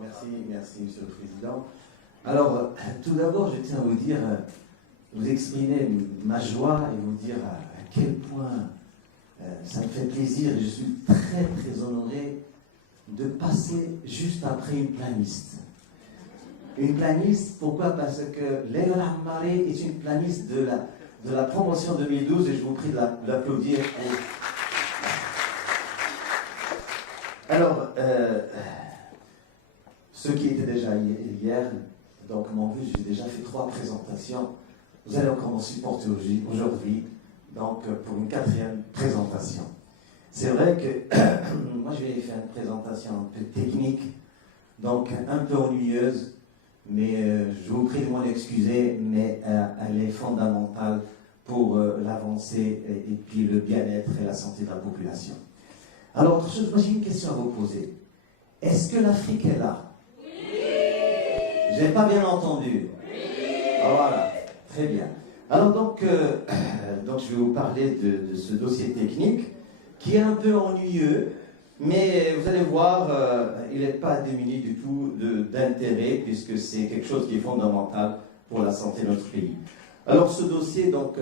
Merci, Monsieur le Président. Alors, tout d'abord, je tiens à vous dire, vous exprimer ma joie et vous dire à quel point ça me fait plaisir et je suis très, très honoré de passer juste après une planiste. Une planiste, pourquoi? Parce que Leila Ammari est une planiste de la promotion 2012 et je vous prie de l'applaudir. Alors, ceux qui étaient déjà hier, donc m'ont vu, j'ai déjà fait 3 présentations. Vous allez encore m'en supporter aujourd'hui, donc pour une 4e présentation. C'est vrai que moi je vais faire une présentation un peu technique, donc un peu ennuyeuse, mais je vous prie de m'en excuser, mais elle est fondamentale pour l'avancée et puis le bien-être et la santé de la population. Alors, autre chose, moi j'ai une question à vous poser. Est-ce que l'Afrique est là? Oui. J'ai pas bien entendu. Oui. Ah, voilà, très bien. Alors donc je vais vous parler de ce dossier technique qui est un peu ennuyeux, mais vous allez voir, il n'est pas démuni du tout d'intérêt puisque c'est quelque chose qui est fondamental pour la santé de notre pays. Alors ce dossier, donc,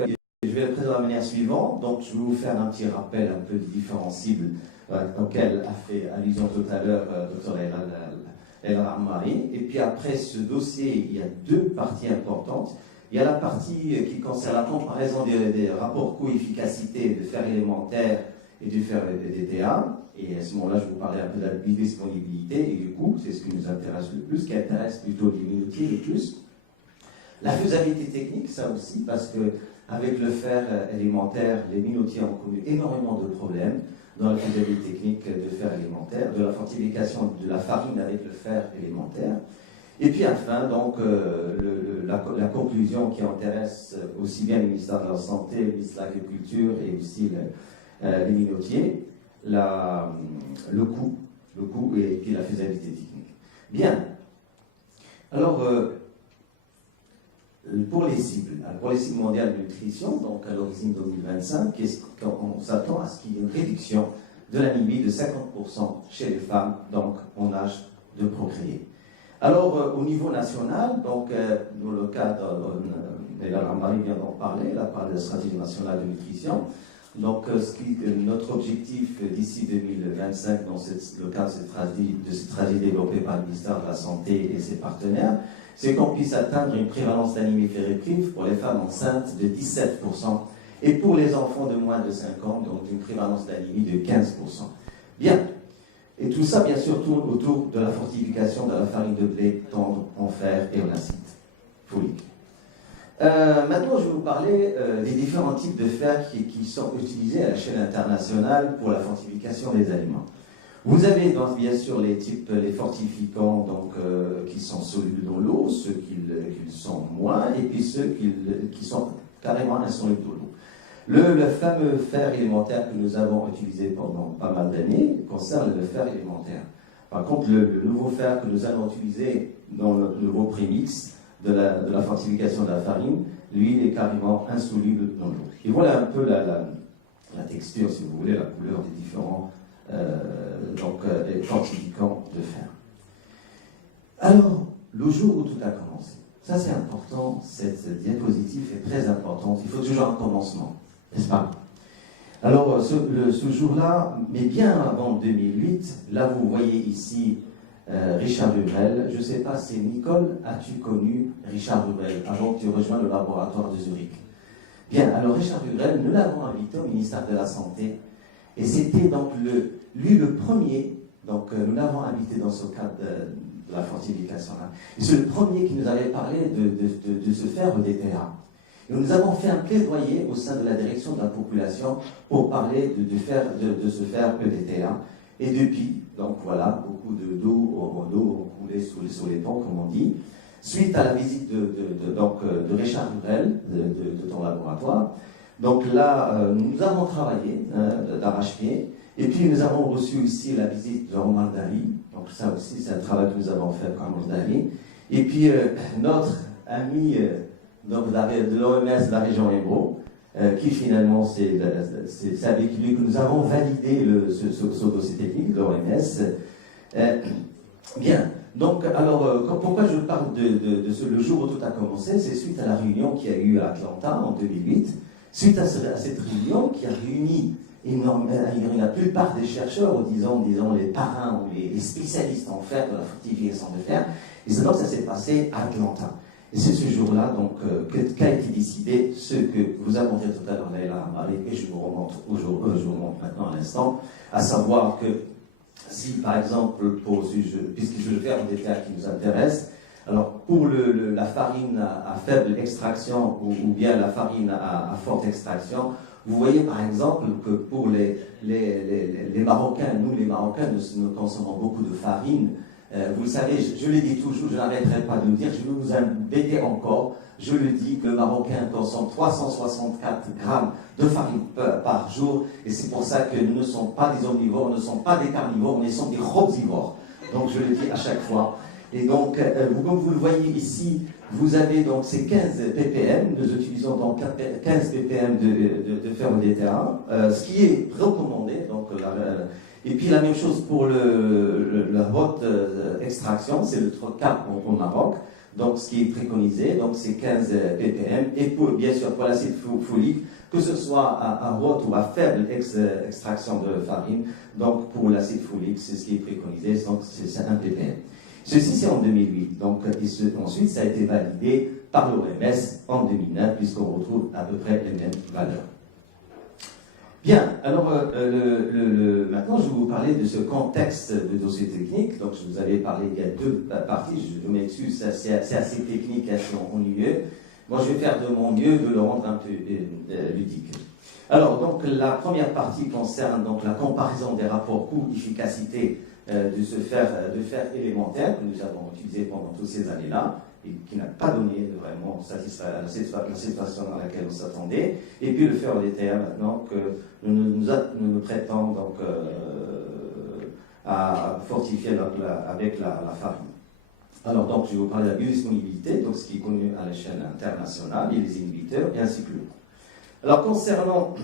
je vais le présenter de la manière suivante. Donc je vais vous faire un petit rappel un peu des différents cibles auxquelles a fait allusion tout à l'heure Dr Leila Ammari. Et puis après ce dossier, il y a 2 parties importantes. Il y a la partie qui concerne la comparaison des rapports coût-efficacité de fer élémentaire et du fer DTA. Et à ce moment-là, je vais vous parler un peu de la disponibilité et du coût. C'est ce qui nous intéresse le plus, qui intéresse plutôt les minotiers le plus. La faisabilité technique, ça aussi, parce que avec le fer élémentaire, les minotiers ont connu énormément de problèmes dans la faisabilité technique de fer élémentaire, de la fortification de la farine avec le fer élémentaire. Et puis enfin, donc, la conclusion qui intéresse aussi bien le ministère de la Santé, le ministère de l'Agriculture et aussi les minotiers, le coût et puis la faisabilité technique. Bien. Alors, pour les cibles mondiales de nutrition, donc à l'horizon 2025, on s'attend à ce qu'il y ait une réduction de l'anémie de 50% chez les femmes, donc en âge de procréer. Alors, au niveau national, donc, dans le cadre, Leila Ammari vient d'en parler, elle a parlé de la stratégie nationale de nutrition. Donc, notre objectif d'ici 2025, dans le cadre de cette stratégie développée par le ministère de la Santé et ses partenaires, c'est qu'on puisse atteindre une prévalence d'anémie ferriprive pour les femmes enceintes de 17% et pour les enfants de moins de 5 ans, donc une prévalence d'anémie de 15%. Bien. Et tout ça, bien sûr, tourne autour de la fortification de la farine de blé tendre en fer et en acide folique. Maintenant, je vais vous parler des différents types de fer qui sont utilisés à l'échelle internationale pour la fortification des aliments. Vous avez donc, bien sûr les fortifiants donc, qui sont solubles dans l'eau, ceux qui le sont moins, et puis ceux qui sont carrément insolubles dans l'eau. Le fameux fer élémentaire que nous avons utilisé pendant pas mal d'années concerne le fer élémentaire. Par contre, le nouveau fer que nous allons utiliser dans le nouveau prémix de la fortification de la farine, lui, il est carrément insoluble dans l'eau. Et voilà un peu la texture, si vous voulez, la couleur des différents fortifiants de fer. Alors, le jour où tout a commencé, ça c'est important, cette diapositive est très importante, il faut toujours un commencement, n'est-ce pas? Alors, ce jour-là, mais bien avant 2008, là vous voyez ici Richard Rubrel. Je ne sais pas, c'est Nicole, as-tu connu Richard Rubrel avant que tu rejoignes le laboratoire de Zurich? Bien, alors Richard Rubrel, nous l'avons invité au ministère de la Santé, et c'était donc lui le premier, donc nous l'avons invité dans ce cadre de la fortification-là. Et c'est le premier qui nous avait parlé de ce fer DTA. Et nous avons fait un plaidoyer au sein de la direction de la population pour parler de ce fer EDTA. Et depuis, donc voilà, beaucoup d'eau ont coulé sous les ponts, comme on dit. Suite à la visite de Richard Rubrel, de ton laboratoire, donc là, nous avons travaillé d'arrache-pied. Et puis nous avons reçu ici la visite de Omar Dali. Donc ça aussi, c'est un travail que nous avons fait pour Omar Dali. Et puis notre ami de l'OMS de la région Ebro, qui finalement, c'est avec lui que nous avons validé ce dossier technique de l'OMS. Bien, donc, alors, pourquoi je parle le jour où tout a commencé, c'est suite à la réunion qui a eu à Atlanta en 2008, suite à cette réunion qui a réuni la plupart des chercheurs, ou disons les parrains ou les spécialistes en fer, de la fortification de fer, et donc ça s'est passé à Atlanta. Et c'est ce jour-là donc qu'a été décidé ce que vous avez montré tout à l'heure, Leïla Amari, et je vous remonte maintenant à l'instant, à savoir que si par exemple, puisque je vais faire des terres qui nous intéressent, alors pour la farine à faible extraction ou bien la farine à forte extraction, vous voyez par exemple que pour les Marocains, nous les Marocains, nous consommons beaucoup de farine. Vous le savez, je le dis toujours, je n'arrêterai pas de le dire, je vais vous embêter encore. Je le dis que le Marocain consomme 364 grammes de farine par jour, et c'est pour ça que nous ne sommes pas des omnivores, nous ne sommes pas des carnivores, mais nous sommes des robivores. Donc je le dis à chaque fois. Et donc, comme vous le voyez ici, vous avez donc ces 15 ppm, nous utilisons donc 15 ppm de ferro-DTA, ce qui est recommandé. Donc, et puis la même chose pour la haute extraction, c'est le cas au Maroc, donc ce qui est préconisé, donc c'est 15 ppm, et bien sûr pour l'acide folique, que ce soit à haute ou à faible extraction de farine, donc pour l'acide folique, c'est ce qui est préconisé, donc c'est 1 ppm. Ceci, c'est en 2008. Donc, ensuite, ça a été validé par l'OMS en 2009, puisqu'on retrouve à peu près les mêmes valeurs. Bien, alors, maintenant, je vais vous parler de ce contexte de dossier technique. Donc, je vous avais parlé, il y a deux parties. Je m'excuse, c'est assez technique et assez ennuyeux. Moi, je vais faire de mon mieux de le rendre un peu ludique. Alors, donc, la première partie concerne donc, la comparaison des rapports coût-efficacité de fer élémentaire que nous avons utilisé pendant toutes ces années-là et qui n'a pas donné vraiment la situation dans laquelle on s'attendait, et puis le fer DTA maintenant que nous prêtons donc à fortifier avec la farine. Alors donc je vais vous parler de la biodisponibilité, donc ce qui est connu à l'échelle internationale, et les inhibiteurs, et ainsi que l'autre. Alors concernant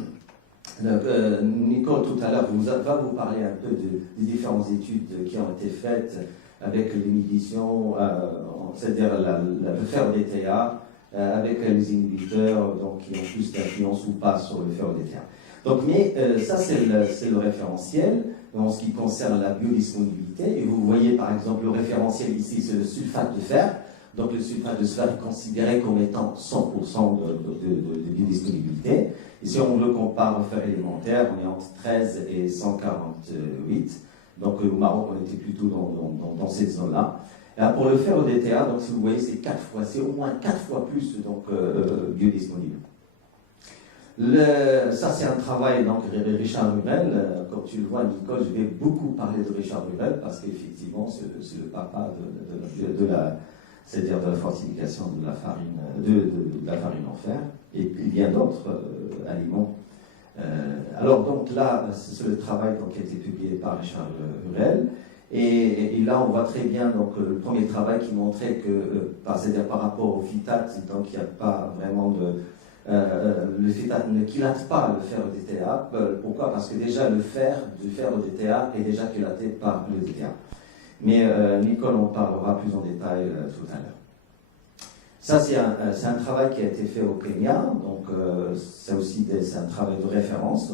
Nicole, tout à l'heure, va vous parler un peu des différentes études qui ont été faites avec l'inhibition, c'est-à-dire le fer DTA, avec les inhibiteurs donc, qui ont plus d'influence ou pas sur le fer DTA. Donc, mais ça, c'est le référentiel en ce qui concerne la biodisponibilité. Et vous voyez, par exemple, le référentiel ici, c'est le sulfate de fer. Donc, le sulfate de fer est considéré comme étant 100% de biodisponibilité. Et si on le compare au fer élémentaire, on est entre 13 et 148. Donc au Maroc, on était plutôt dans cette zone-là. Pour le fer DTA, donc si vous voyez, c'est au moins 4 fois plus donc, biodisponible. Ça, c'est un travail donc Richard Rurel. Comme tu le vois, Nicole, je vais beaucoup parler de Richard Rurel parce qu'effectivement, c'est le papa c'est-à-dire de la fortification de la farine, de la farine en fer, et bien d'autres aliments. Alors donc là, c'est le travail donc, qui a été publié par Richard Rurel, et là on voit très bien donc, le premier travail qui montrait que, c'est-à-dire par rapport au phytate, donc il n'y a pas vraiment le phytate ne chylate pas le fer DTA. Pourquoi? Parce que déjà le fer DTA est déjà chylaté par le DTA. Mais Nicole en parlera plus en détail tout à l'heure. Ça, c'est un travail qui a été fait au Kenya, donc c'est aussi un travail de référence.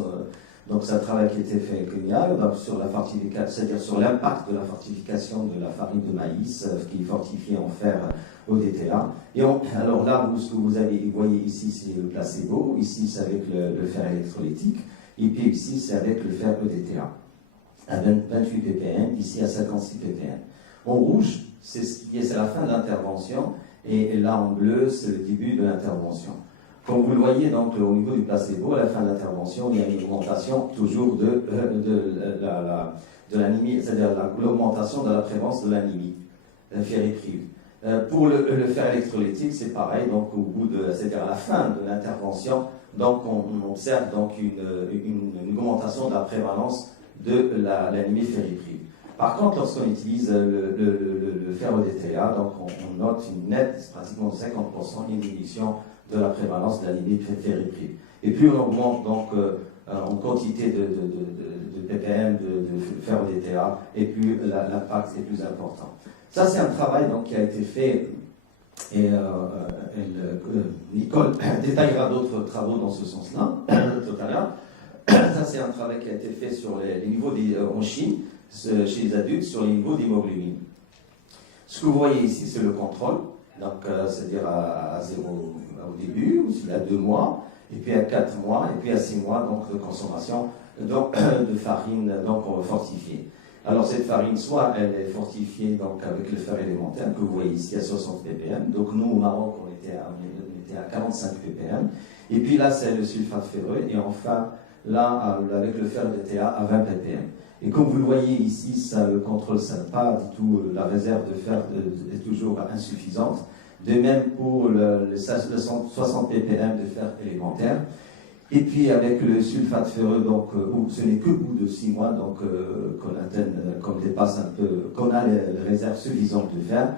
Donc c'est un travail qui a été fait au Kenya, sur la fortification, c'est-à-dire sur l'impact de la fortification de la farine de maïs, qui est fortifiée en fer au DTA. Et alors là, ce que vous voyez ici, c'est le placebo, ici c'est avec le fer électrolytique, et puis ici c'est avec le fer EDTA. À 28 ppm, ici à 56 ppm. En rouge, c'est la fin de l'intervention, et là en bleu, c'est le début de l'intervention. Comme vous le voyez, donc, au niveau du placebo, à la fin de l'intervention, il y a une augmentation toujours de l'anémie, c'est-à-dire l'augmentation de la prévalence de l'anémie ferriprive. Pour le fer électrolytique, c'est pareil, donc au bout c'est-à-dire à la fin de l'intervention, donc on observe donc une augmentation de la prévalence de l'anémie ferriprive. Par contre, lorsqu'on utilise le fer DTA, donc on note une nette, pratiquement de 50% inhibition de la prévalence de l'anémie ferriprive. Et plus on augmente donc en quantité de ppm de fer DTA, et plus l'impact est plus important. Ça, c'est un travail donc, qui a été fait, et Nicole détaillera d'autres travaux dans ce sens-là tout à l'heure. Ça, c'est un travail qui a été fait sur les niveaux en Chine, chez les adultes, sur les niveaux d'hémoglobine. Ce que vous voyez ici, c'est le contrôle, donc c'est-à-dire à 0 au début, à 2 mois, et puis à 4 mois, et puis à 6 mois donc, de consommation donc, de farine donc, fortifiée. Alors cette farine, soit elle est fortifiée donc, avec le fer élémentaire, que vous voyez ici à 60 ppm, donc nous au Maroc on était à 45 ppm, et puis là c'est le sulfate ferreux, et enfin là avec le fer DTA à 20 ppm. Et comme vous le voyez ici, ça, le contrôle, ça pas du tout, la réserve de fer est toujours insuffisante. De même pour le 60 ppm de fer élémentaire. Et puis avec le sulfate ferreux, donc, où ce n'est que au bout de 6 mois qu'on dépasse un peu, qu'on a les réserves suffisantes de fer.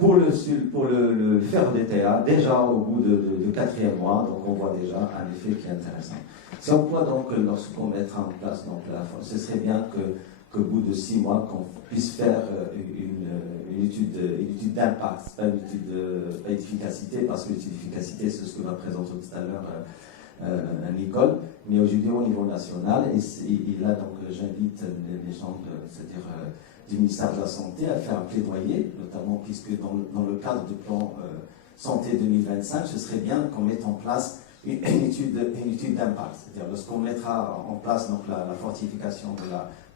Pour le fer DTA, déjà au bout de 4e mois, donc on voit déjà un effet qui est intéressant. C'est pourquoi donc lorsqu'on mettra en place donc ce serait bien qu'au bout de 6 mois qu'on puisse faire une étude d'impact, pas une étude d'efficacité, parce que l'étude d'efficacité c'est ce que va présenter tout à l'heure Nicole, mais aujourd'hui au niveau national, et là donc j'invite les gens, c'est-à-dire du ministère de la Santé à faire un plaidoyer, notamment puisque dans le cadre du plan Santé 2025, ce serait bien qu'on mette en place une étude d'impact. C'est-à-dire lorsqu'on mettra en place donc, la fortification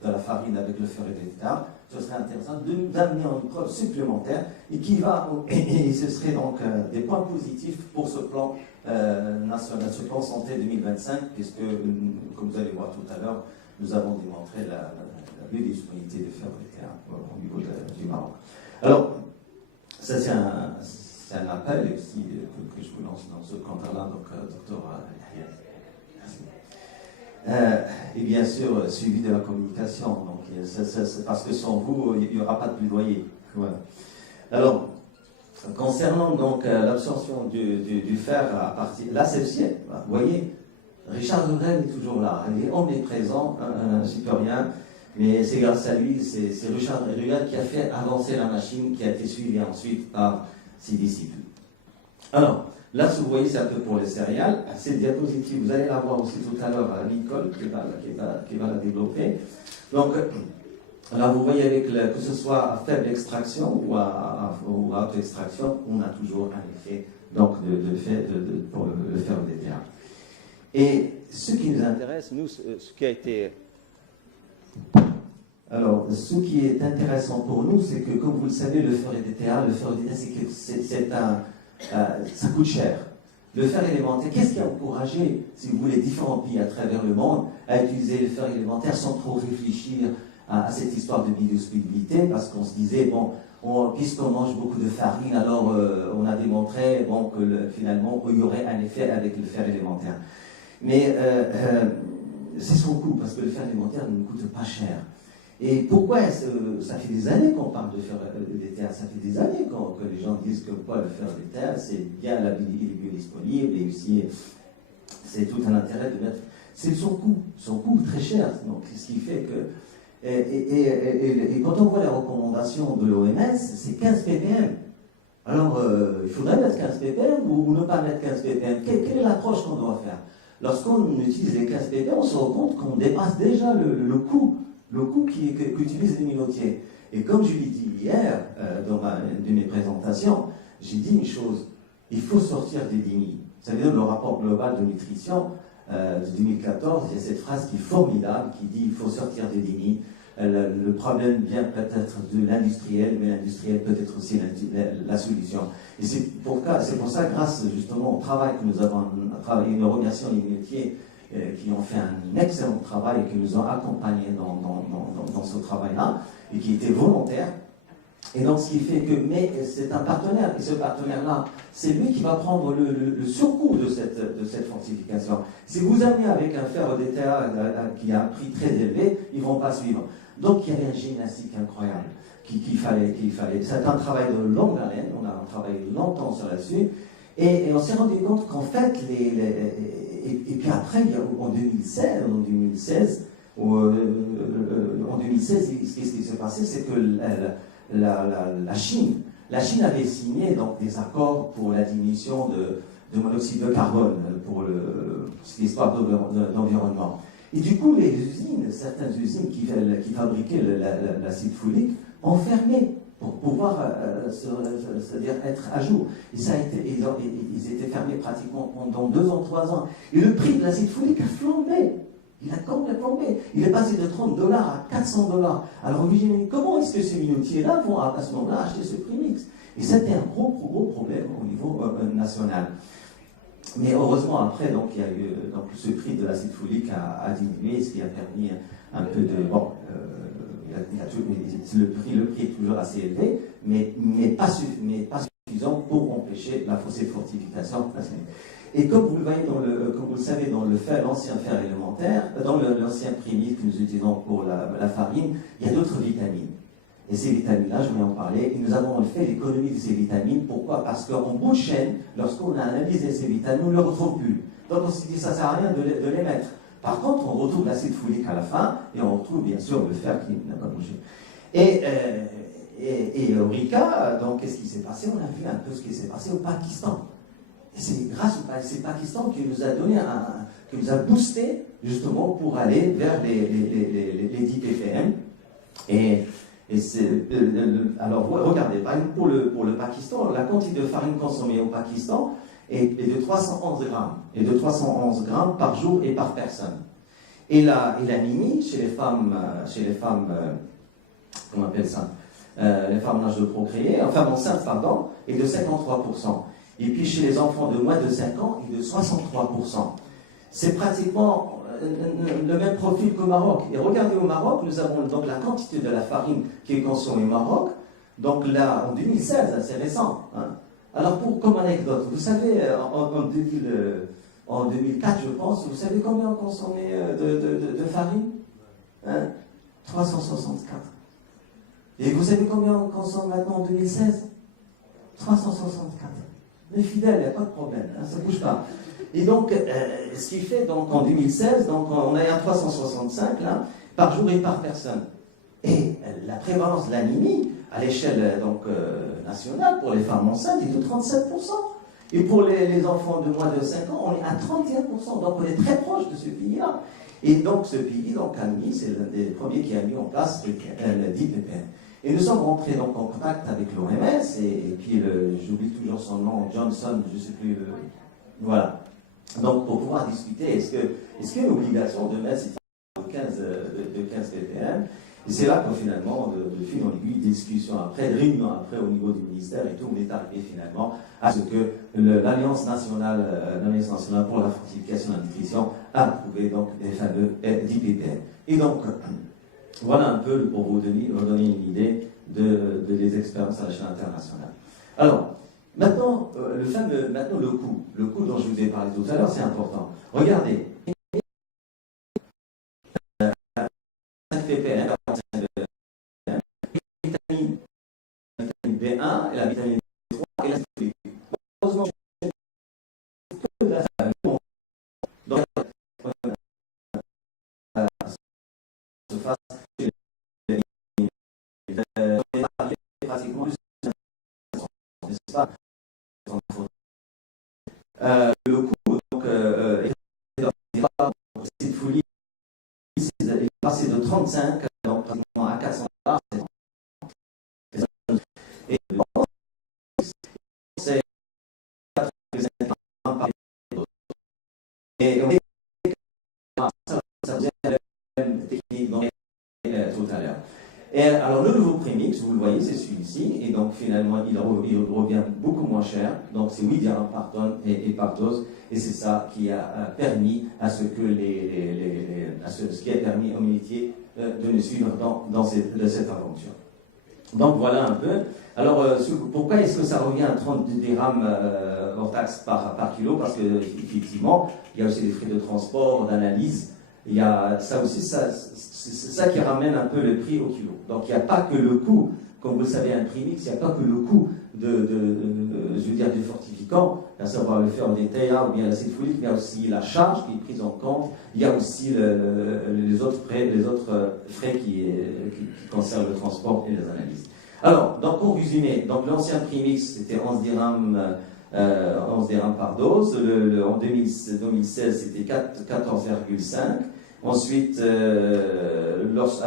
de la farine avec le fer DTA, ce serait intéressant d'amener une preuve supplémentaire et ce serait donc des points positifs pour ce plan national, ce plan Santé 2025, puisque, comme vous allez voir tout à l'heure, nous avons démontré la disponibilité de fer DTA au niveau du Maroc. Alors, ça c'est un appel aussi que je vous lance dans ce cadre-là, donc docteur et bien sûr, suivi de la communication. Donc, parce que sans vous, il n'y aura pas de plaidoyer. Voilà. Alors, concernant donc l'absorption du fer à partir... Là, c'est le ciel. Vous voyez, Richard Rudel est toujours là. Il est omniprésent, supérieur. Mais c'est grâce à lui, c'est Richard Rudel qui a fait avancer la machine, qui a été suivie ensuite par ses disciples. Alors, là, ce que vous voyez, c'est un peu pour les céréales. Cette diapositive, vous allez la voir aussi tout à l'heure à Nicole, qui va la développer. Donc, là, vous voyez, avec que ce soit à faible extraction ou à haute extraction, on a toujours un effet donc, pour le fer DTA. Et ce qui nous intéresse, nous, ce qui a été... Alors, ce qui est intéressant pour nous, c'est que, comme vous le savez, le fer DTA, ça coûte cher. Le fer élémentaire, qu'est-ce qui a encouragé, si vous voulez, différents pays à travers le monde à utiliser le fer élémentaire sans trop réfléchir à cette histoire de biodisponibilité, parce qu'on se disait, bon, puisqu'on mange beaucoup de farine, alors on a démontré bon, que finalement, il y aurait un effet avec le fer élémentaire. Mais c'est son coût, parce que le fer élémentaire ne coûte pas cher. Et pourquoi ça fait des années qu'on parle de fer DTA, ça fait des années que les gens disent que quoi, le fer DTA, c'est bien, il est biodisponible, et aussi c'est tout un intérêt de mettre... C'est son coût très cher, donc ce qui fait que... Et quand on voit les recommandations de l'OMS, c'est 15 ppm. Alors, il faudrait mettre 15 ppm ou ne pas mettre 15 ppm. Quelle est l'approche qu'on doit faire? Lorsqu'on utilise les 15 ppm, on se rend compte qu'on dépasse déjà le coût qu'utilisent les minotiers. Et comme je l'ai dit hier, dans une de mes présentations, j'ai dit une chose, il faut sortir des DINI. Ça veut dire le rapport global de nutrition de 2014, il y a cette phrase qui est formidable, qui dit il faut sortir des DINI. Le problème vient peut-être de l'industriel, mais l'industriel peut être aussi la solution. Et c'est pour ça, grâce justement au travail que nous avons travaillé, nous remercions les minotiers qui ont fait un excellent travail et qui nous ont accompagnés dans ce travail-là, et qui était volontaire. Et donc, ce qui fait que, mais c'est un partenaire, et ce partenaire-là, c'est lui qui va prendre le surcoût de cette fortification. Si vous amenez avec un fer DTA qui a un prix très élevé, ils ne vont pas suivre. Donc, il y avait un gymnastique incroyable qu'il fallait. C'est un travail de longue haleine, on a travaillé longtemps sur là-dessus, et on s'est rendu compte qu'en fait, et puis après, en 2016, en 2016, ce qui s'est passé, c'est que la Chine avait signé donc, des accords pour la diminution de monoxyde de carbone, pour l'histoire d'environnement. Et du coup, certaines usines qui fabriquaient l'acide folique ont fermé pour pouvoir c'est-à-dire être à jour. Et ils étaient fermés pratiquement pendant 2 ans, 3 ans. Et le prix de l'acide folique a flambé. Il a complètement flambé. Il est passé de $30 à $400. Alors vous imaginez, comment est-ce que ces minotiers-là vont à ce moment-là acheter ce premix? Et c'était un gros problème au niveau national. Mais heureusement, après, donc, il y a eu ce prix de l'acide folique a diminué, ce qui a permis un peu de... Bon, le prix est toujours assez élevé, mais pas suffisant pour empêcher la fortification. Et comme vous le voyez, comme vous le savez, dans l'ancien fer élémentaire, dans l'ancien prémix que nous utilisons pour la farine, il y a d'autres vitamines. Et ces vitamines-là, je vais en parler, et nous avons fait l'économie de ces vitamines. Pourquoi? Parce qu'en bout de chaîne, lorsqu'on a analysé ces vitamines, on ne les retrouve plus. Donc on s'est dit, ça ne sert à rien de les mettre. Par contre, on retrouve l'acide folique à la fin, et on retrouve bien sûr le fer qui n'a pas bougé. Et au RICA, donc qu'est-ce qui s'est passé? On a vu un peu ce qui s'est passé au Pakistan. Et c'est grâce au Pakistan qui nous a donné qui nous a boosté justement pour aller vers les 10 ppm. Alors regardez, par exemple pour le Pakistan, la quantité de farine consommée au Pakistan est de 311 grammes, et de 311 grammes par jour et par personne. Et l'anémie chez les femmes, comment on appelle ça, les femmes en âge de procréer, enfin enceintes, pardon, est de 53%. Et puis chez les enfants de moins de 5 ans, il est de 63%. C'est pratiquement le même profil qu'au Maroc. Et regardez au Maroc, nous avons donc la quantité de la farine qui est consommée au Maroc, donc là en 2016, c'est récent. Hein. Alors comme anecdote, vous savez, en 2004 je pense, vous savez combien on consommait de farine? 364. Et vous savez combien on consomme maintenant en 2016? 364. Mais fidèle, il n'y a pas de problème, hein, ça ne bouge pas. Et donc, ce qui fait donc en 2016, donc, on a un 365 là, par jour et par personne. Et la prévalence de l'anémie à l'échelle nationale pour les femmes enceintes est de 37%. Et pour les enfants de moins de 5 ans, on est à 31%. Donc on est très proche de ce pays-là. Et donc ce pays a mis, c'est l'un des premiers qui a mis en place le 10 ppm. Et nous sommes rentrés donc en contact avec l'OMS et puis j'oublie toujours son nom, Johnson, je ne sais plus. Voilà. Donc pour pouvoir discuter, est-ce qu'il y a une obligation de mettre ces de 15 ppm? Et c'est là que finalement, de fil en aiguille, des discussions après, de réunions après au niveau du ministère et tout, on est arrivé finalement à ce que l'Alliance nationale pour la fortification et la nutrition a approuvé donc les fameux 10 ppm. Et donc, voilà un peu pour vous donner une idée des expériences à l'échelle internationale. Alors, maintenant, le coût. Le coût dont je vous ai parlé tout à l'heure, c'est important. Regardez. 5 ppm, la vitamine B1 et la vitamine B3 et la C. Heureusement, donc, se fasse pratiquement plus, n'est-ce pas? Le coût donc cette folie est passé de 35 donc pratiquement à 400 $. Et c'est et on est ça vous est la même technique donc, tout à l'heure. Et alors le nouveau prémix, vous le voyez, c'est celui-ci, et donc finalement il revient beaucoup moins cher, donc c'est 8 dirhams par tonne et par dose, et c'est ça qui a permis à ce que ce qui a permis aux métiers de nous suivre dans cette aventure. Donc voilà un peu. Alors pourquoi est-ce que ça revient à 30 dirhams hors taxe par kilo? Parce qu'effectivement, il y a aussi des frais de transport, d'analyse. Il y a ça aussi, c'est ça qui ramène un peu le prix au kilo. Donc il n'y a pas que le coût Comme vous le savez, un premix, il n'y a pas que le coût je veux dire, du fortificant, à savoir le fer en détail ou bien l'acide folique, mais il y a aussi la charge qui est prise en compte, il y a aussi les autres frais qui concernent le transport et les analyses. Alors, donc en résumé, donc l'ancien premix c'était 11 dirhams par dose, en 2016 c'était 14,5. Ensuite, lorsque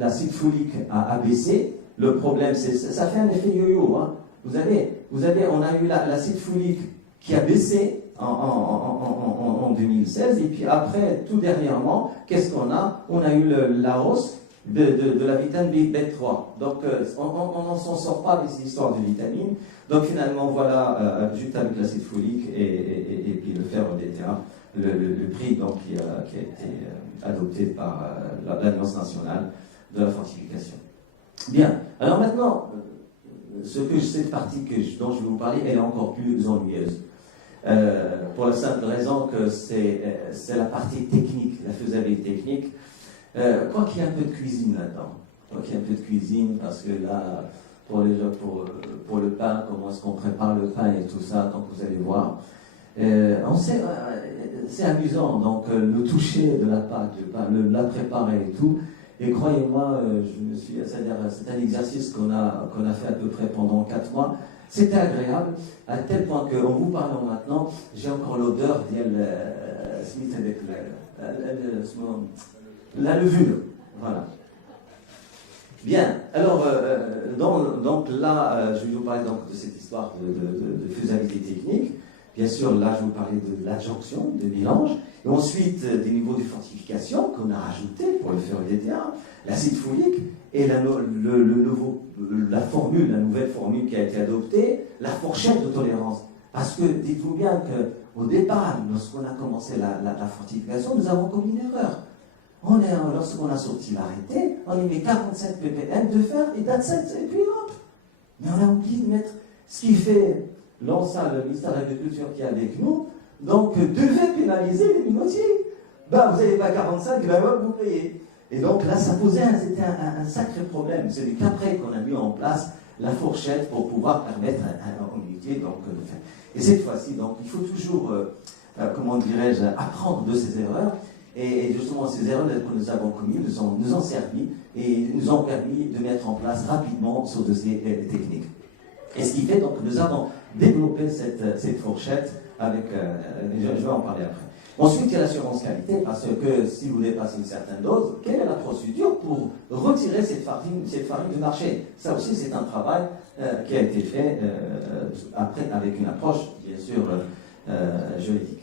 l'acide folique a baissé, le problème, ça fait un effet yo-yo. Hein. Vous avez, on a eu l'acide folique qui a baissé en 2016, et puis après, tout dernièrement, qu'est-ce qu'on a? On a eu la hausse de la vitamine B3. Donc, on n'en sort pas avec ces histoires de vitamines. Donc, finalement, voilà, juste avec l'acide folique et puis le fer DTA, le prix donc, qui a été adopté par l'Alliance nationale de la fortification. Bien, alors maintenant, cette partie dont je vais vous parler, elle est encore plus ennuyeuse. Pour la simple raison que c'est la partie technique, la faisabilité technique. Quoi qu'il y ait un peu de cuisine là-dedans. Quoi qu'il y ait un peu de cuisine, parce que là, pour le pain, comment est-ce qu'on prépare le pain et tout ça, donc vous allez voir. C'est amusant, donc le toucher de la pâte, la préparer et tout. Et croyez-moi, c'est un exercice qu'on a fait à peu près pendant 4 mois. C'était agréable, à tel point qu'en vous parlant maintenant, j'ai encore l'odeur avec la levure. Voilà. Bien, alors, donc là, je vais vous parler donc de cette histoire de faisabilité technique. Bien sûr, là, je vais vous parler de l'adjonction, de mélange, et ensuite des niveaux de fortification qu'on a rajoutés pour le fer DTA, l'acide folique, et la nouvelle formule qui a été adoptée, la fourchette de tolérance. Parce que dites-vous bien qu'au départ, lorsqu'on a commencé la fortification, nous avons commis une erreur. Lorsqu'on a sorti l'arrêté, on y met 45 ppm de fer et d'A7, et puis hop. Mais on a oublié de mettre ce qui fait l'ANSA, le ministère de l'Agriculture qui est avec nous, donc devait pénaliser les minotiers. Vous n'avez pas 45, vous payez. Et donc là, ça posait un sacré problème. C'est qu'après qu'on a mis en place la fourchette pour pouvoir permettre aux minotiers de faire. Et cette fois-ci, donc, il faut toujours, comment dirais-je, apprendre de ces erreurs. Et justement, ces erreurs que nous avons commises nous ont servi et nous ont permis de mettre en place rapidement ce dossier technique. Et ce qui fait donc que nous avons développé cette fourchette avec. Je vais en parler après. Ensuite, il y a l'assurance qualité, parce que si vous dépassez une certaine dose, quelle est la procédure pour retirer cette farine du marché? Ça aussi, c'est un travail qui a été fait après avec une approche, bien sûr, juridique.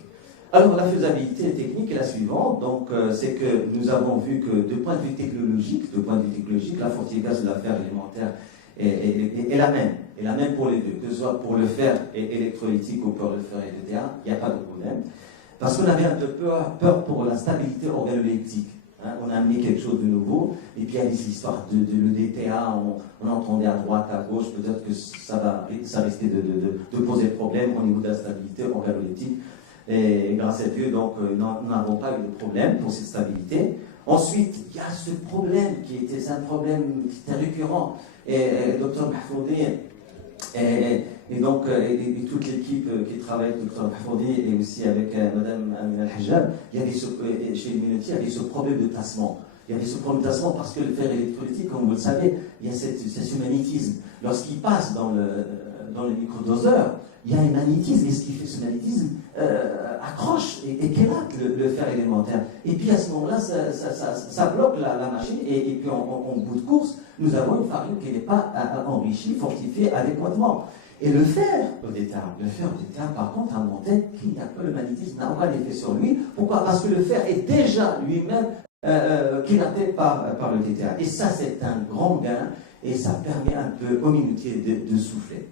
Alors, la faisabilité technique est la suivante. Donc, c'est que nous avons vu que, de point de vue technologique, la fortification de la fer alimentaire est la même. Et la même pour les deux, que ce soit pour le fer électrolytique ou pour le fer DTA, il n'y a pas de problème. Parce qu'on avait un peu peur pour la stabilité organoleptique. Hein, on a amené quelque chose de nouveau, et puis il y a des histoires de le DTA, on entendait à droite, à gauche, peut-être que ça risquait de poser problème au niveau de la stabilité organoleptique. Et grâce à Dieu, donc, nous n'avons pas eu de problème pour cette stabilité. Ensuite, il y a ce problème c'est un problème qui était récurrent. Et Dr Mahfoudi et toute l'équipe qui travaille avec Dr Mahfoudi et aussi avec Mme Amina Al-Hajjab, chez les minotiers, il y avait ce problème de tassement. Il y avait ce problème de tassement parce que le fer électrolytique, comme vous le savez, il y a ce magnétisme. Lorsqu'il passe dans le microdoseur, il y a un magnétisme, et ce qui fait ce magnétisme accroche et quélate le fer élémentaire. Et puis à ce moment-là, ça bloque la machine, et puis en bout de course, nous avons une farine qui n'est pas enrichie, fortifiée adéquatement. Et le fer DTA, par contre, a montré qu'il n'y a pas le magnétisme, n'a aucun effet sur lui. Pourquoi? Parce que le fer est déjà lui-même quélaté par le DTA. Et ça, c'est un grand gain, et ça permet un peu aux minotiers de souffler.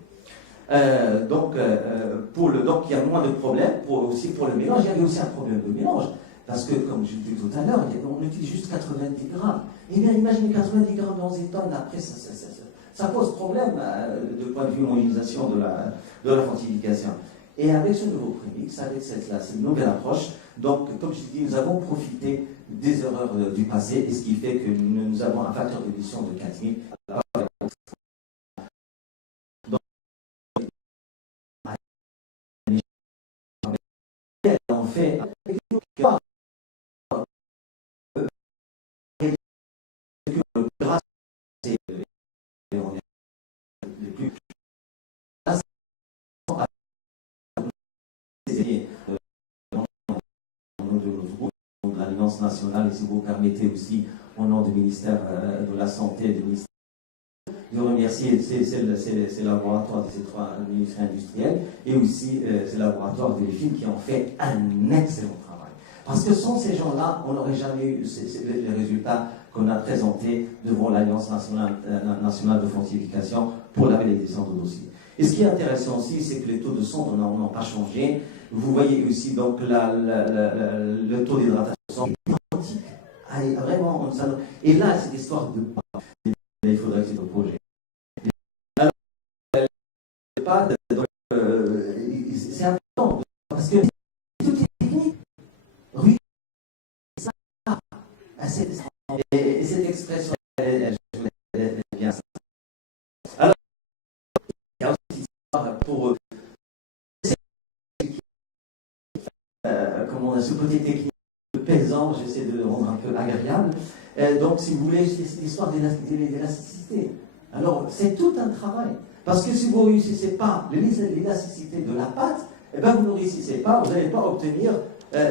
Donc, il y a moins de problèmes aussi pour le mélange. Il y avait aussi un problème de mélange, parce que, comme je l'ai dit tout à l'heure, on utilise juste 90 grammes. Eh bien, imaginez 90 grammes dans une tonne, après, ça pose problème de point de vue homogénéisation de la fortification. Et avec ce nouveau prémix, avec cette nouvelle approche, Donc, comme je dis, nous avons profité des erreurs du passé, et ce qui fait que nous avons un facteur d'édition de 4000. Donc, on fait grâce les plus de l'Alliance nationale, et si vous permettez aussi, au nom du ministère de la Santé et du ministère, je remercie ces laboratoires de ces trois ministères industriels et aussi ces laboratoires de l'EFIM qui ont fait un excellent travail. Parce que sans ces gens-là, on n'aurait jamais eu les résultats qu'on a présentés devant l'Alliance nationale de fortification pour la validation de dossier. Et ce qui est intéressant aussi, c'est que les taux de sonde n'ont pas changé. Vous voyez aussi donc le taux d'hydratation est identique. Allez, vraiment, et là, cette histoire de il faudrait que c'est un projet. Alors, c'est important parce que tout est technique. Oui, ça, et cette expression, elle vient ça. Alors, il y a aussi une histoire pour comment on a ce côté technique pesant, j'essaie de le rendre un peu agréable. Donc, si vous voulez, c'est l'histoire de l'élasticité. Alors, c'est tout un travail. Parce que si vous ne réussissez pas l'élasticité de la pâte, eh ben, vous ne réussissez pas, vous n'allez pas obtenir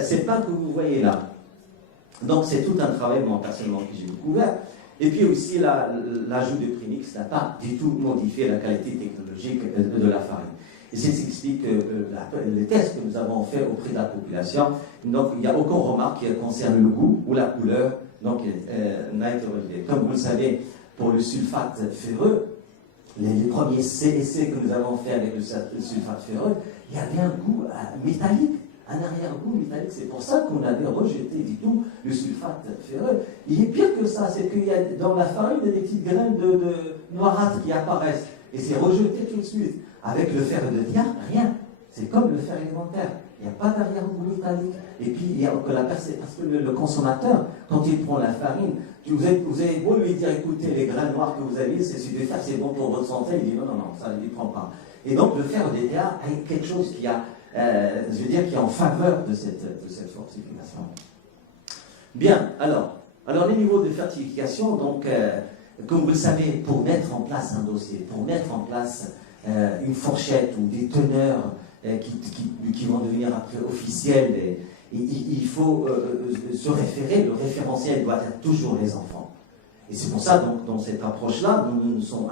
ces pâtes que vous voyez là. Donc, c'est tout un travail, moi, personnellement, que j'ai découvert. Et puis aussi, l'ajout de premix n'a pas du tout modifié la qualité technologique de la farine. Et c'est ce qui explique les tests que nous avons faits auprès de la population. Donc, il n'y a aucune remarque qui concerne le goût ou la couleur. Donc, comme vous le savez, pour le sulfate ferreux, les premiers essais que nous avons faits avec le sulfate ferreux, il y avait un goût métallique, un arrière-goût métallique. C'est pour ça qu'on avait rejeté du tout le sulfate ferreux. Il est pire que ça, c'est qu'il y a dans la farine des petites graines de noirâtre qui apparaissent. Et c'est rejeté tout de suite. Avec le fer de diamant, rien. C'est comme le fer élémentaire. Il n'y a pas d'arrière-goût métallique. Et puis, il y a que parce que le consommateur, quand il prend la farine, vous avez beau lui dire, écoutez, les grains noirs que vous avez, c'est du fer, c'est bon pour votre santé. Il dit, non, ça ne lui prend pas. Et donc, le fer de diamant a quelque chose qui a, je veux dire, qui est en faveur de cette fortification. Bien, alors les niveaux de fortification, donc, comme vous le savez, pour mettre en place un dossier, pour mettre en place une fourchette ou des teneurs qui vont devenir après officielles, il faut se référer, le référentiel doit être toujours les enfants. Et c'est pour ça, donc, dans cette approche-là, nous nous sommes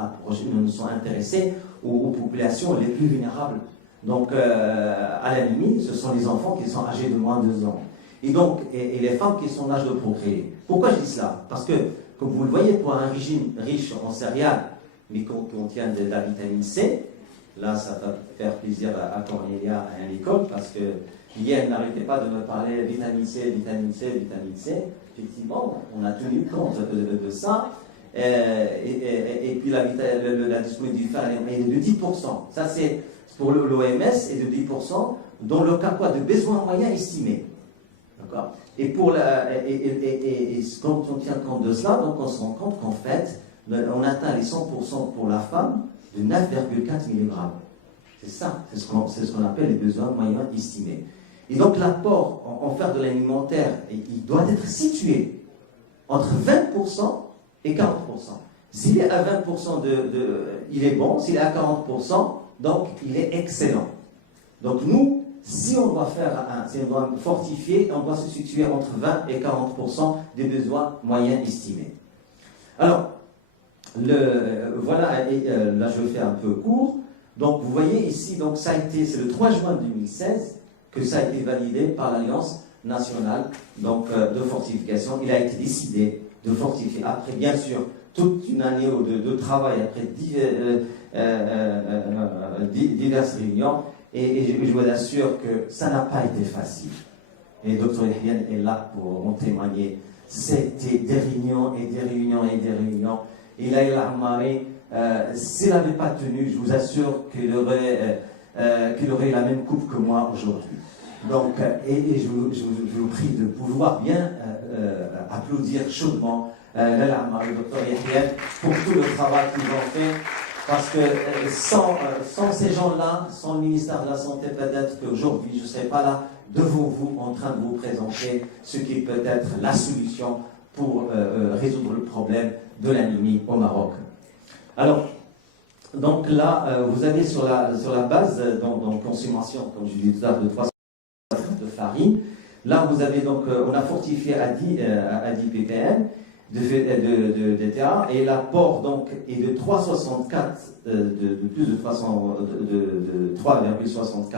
intéressés aux populations les plus vulnérables. Donc, à la limite, ce sont les enfants qui sont âgés de moins de 2 ans. Et donc, et les femmes qui sont en âge de procréer. Pourquoi je dis cela? Parce que, comme vous le voyez, pour un régime riche en céréales, mais qui contient de la vitamine C, là, ça va faire plaisir à Cornelia à l'école, parce que hier, elle n'arrêtait pas de me parler vitamine C, vitamine C, vitamine C. Effectivement, on a tenu compte de ça. Et puis, la disponibilité du fer est de 10%. Ça, c'est pour l'OMS, et de 10%, dans le cas de besoin moyen estimé. D'accord. Et quand on tient compte de cela, donc on se rend compte qu'en fait, on atteint les 100% pour la femme de 9,4 mg. C'est ça, c'est ce qu'on appelle les besoins moyens estimés. Et donc l'apport en fer de l'alimentaire, il doit être situé entre 20% et 40%. S'il est à 20%, il est bon, s'il est à 40%, donc il est excellent. Donc nous, si on doit fortifier, on doit se situer entre 20 et 40% des besoins moyens estimés. Alors, voilà, là je vais faire un peu court. Donc vous voyez ici, donc c'est le 3 juin 2016 que ça a été validé par l'Alliance nationale donc, de fortification. Il a été décidé de fortifier, après bien sûr toute une année de travail, après diverses réunions, et je vous assure que ça n'a pas été facile. Et Dr Yahyan est là pour en témoigner. C'était des réunions et des réunions et des réunions. Il a Amari, s'il n'avait pas tenu, je vous assure qu'il aurait la même coupe que moi aujourd'hui. Donc, et je vous prie de pouvoir bien applaudir chaudement l'Alama, le docteur Yahya, pour tout le travail qu'ils ont fait. Parce que sans ces gens-là, sans le ministère de la Santé, peut-être qu'aujourd'hui, je ne serais pas là devant vous en train de vous présenter ce qui peut être la solution pour résoudre le problème de l'anémie au Maroc. Alors, donc là, vous avez sur la base, dans consommation, comme je disais tout à l'heure, de 300 de farine. Là, vous avez donc, on a fortifié à 10 ppm de DTA, et l'apport donc est de 3,64 de plus de 3,64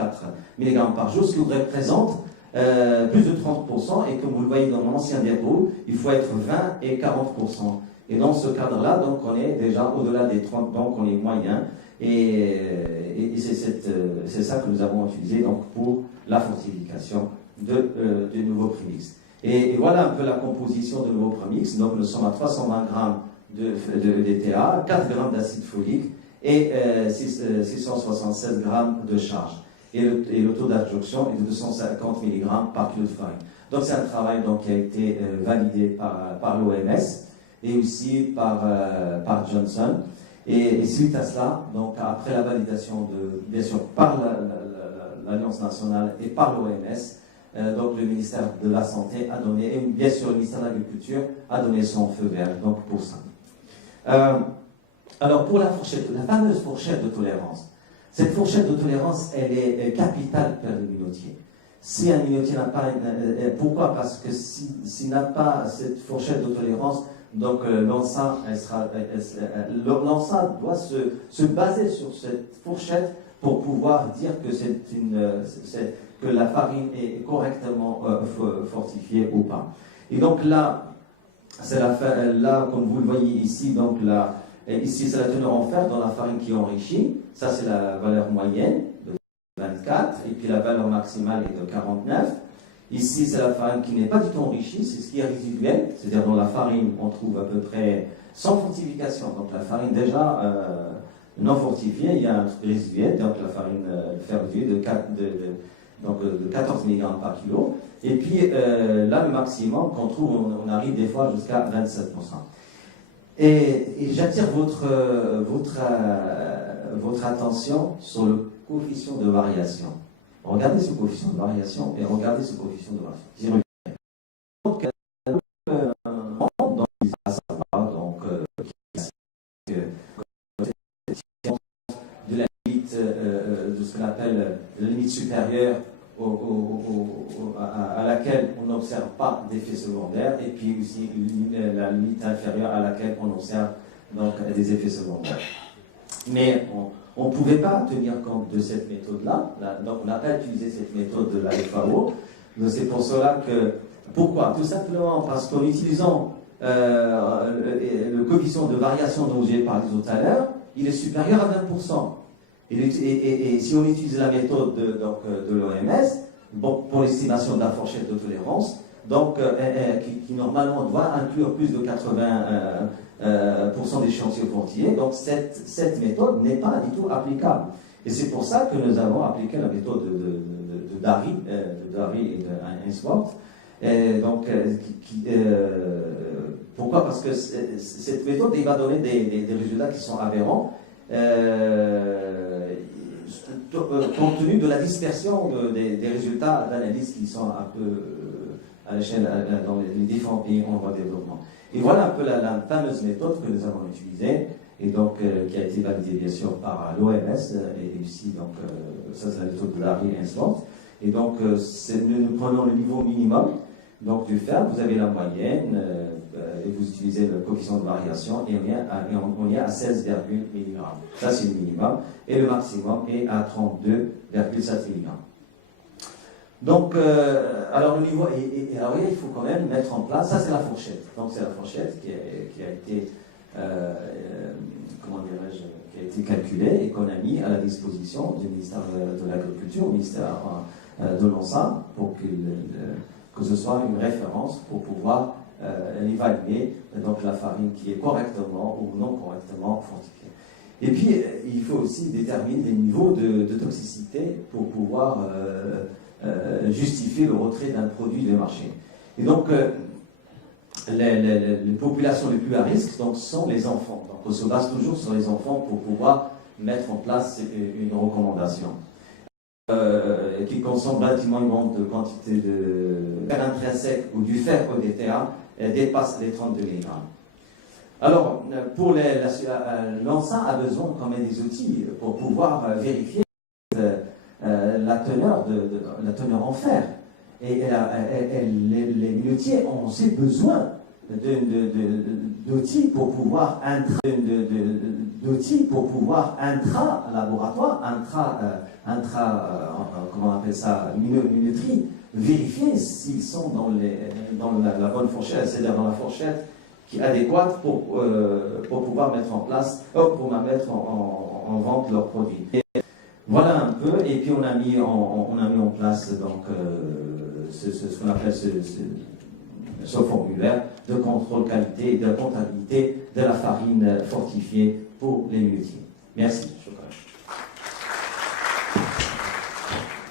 mg par jour, ce qui représente plus de 30%, et comme vous le voyez dans mon ancien diapo, il faut être 20 et 40%. Et dans ce cadre-là, donc on est déjà au-delà des 30, donc on est moyen, et c'est ça que nous avons utilisé donc pour la fortification du nouveau prémix. Et voilà un peu la composition de nouveau prémix. Donc nous sommes à 320 grammes de DTA, 4 grammes d'acide folique et 676 grammes de charge. Et le taux d'adjonction est de 250 mg par kilo de farine. Donc c'est un travail donc, qui a été validé par l'OMS et aussi par Johnson. Et suite à cela, donc après la validation bien sûr par l'Alliance nationale et par l'OMS, donc le ministère de la Santé a donné, et bien sûr le ministère de l'Agriculture a donné son feu vert donc pour ça. Alors pour la fourchette, la fameuse fourchette de tolérance, cette fourchette de tolérance, elle est capitale pour le minotier. Si un minotier n'a pas, pourquoi? Parce que s'il n'a pas cette fourchette de tolérance, donc l'ANSA doit se baser sur cette fourchette pour pouvoir dire que que la farine est correctement fortifiée ou pas. Et donc là, là, comme vous le voyez ici, donc là, ici c'est la teneur en fer dans la farine qui est enrichie. Ça c'est la valeur moyenne de 24, et puis la valeur maximale est de 49. Ici c'est la farine qui n'est pas du tout enrichie, c'est ce qui est résiduel, c'est-à-dire dans la farine on trouve à peu près sans fortification. Donc la farine déjà non fortifiée, il y a un truc résiduel, donc la farine fer résiduel de 14 mg par kilo. Et puis là, le maximum qu'on trouve, on arrive des fois jusqu'à 27%. Et j'attire votre attention sur le coefficient de variation. Regardez ce coefficient de variation et regardez ce coefficient de variation. Donc, de la limite, de ce qu'on appelle la limite supérieure à laquelle on n'observe pas d'effets secondaires, et puis aussi la limite inférieure à laquelle on observe donc des effets secondaires. Mais on ne pouvait pas tenir compte de cette méthode-là, donc on n'a pas utilisé cette méthode de la FAO. C'est pour cela que, pourquoi? Tout simplement parce qu'en utilisant le coefficient de variation dont j'ai parlé tout à l'heure, il est supérieur à 20%. Et si on utilise la méthode de l'OMS, bon, pour l'estimation de la fourchette de tolérance, donc, qui normalement doit inclure plus de 80% d'échantillons portiers, donc cette méthode n'est pas du tout applicable. Et c'est pour ça que nous avons appliqué la méthode de Dari et d'Ainsworth. Pourquoi? Parce que cette méthode il va donner des résultats qui sont aberrants, compte tenu de la dispersion des résultats d'analyse qui sont un peu à l'échelle dans les différents pays en voie de développement. Et voilà un peu la fameuse méthode que nous avons utilisée, et donc qui a été validée bien sûr par l'OMS, et ici donc ça c'est la méthode de Dari et Ainsworth. Et donc nous prenons le niveau minimum donc du fer, vous avez la moyenne, et vous utilisez le coefficient de variation, et on est à 16,8 mg. Ça c'est le minimum, et le maximum est à 32,7 mg. Donc, alors le niveau, alors oui, il faut quand même mettre en place, ça c'est la fourchette. Donc c'est la fourchette qui a été, comment dirais-je, qui a été calculée et qu'on a mis à la disposition du ministère de l'Agriculture, au ministère de l'ANSA, pour que ce soit une référence pour pouvoir évaluer donc la farine qui est correctement ou non correctement fortifiée. Et puis, il faut aussi déterminer des niveaux de toxicité pour pouvoir justifier le retrait d'un produit du marché. Et donc, les populations les plus à risque donc, sont les enfants. Donc, on se base toujours sur les enfants pour pouvoir mettre en place une recommandation qui consomme relativement une grande quantité de fer intrinsèque ou du fer ODTA dépasse les 32 mg. Alors, pour l'ANSA a besoin quand même des outils pour pouvoir vérifier la teneur en fer. Et les minotiers ont aussi besoin d'outils pour pouvoir intra-laboratoire, comment on appelle ça, minoterie, vérifier s'ils sont dans la bonne fourchette, c'est-à-dire dans la fourchette qui est adéquate pour pouvoir mettre en place, pour mettre en vente leurs produits. Et voilà un peu, et puis on a mis en place donc ce qu'on appelle ce formulaire de contrôle qualité et de comptabilité de la farine fortifiée pour les minotiers. Merci.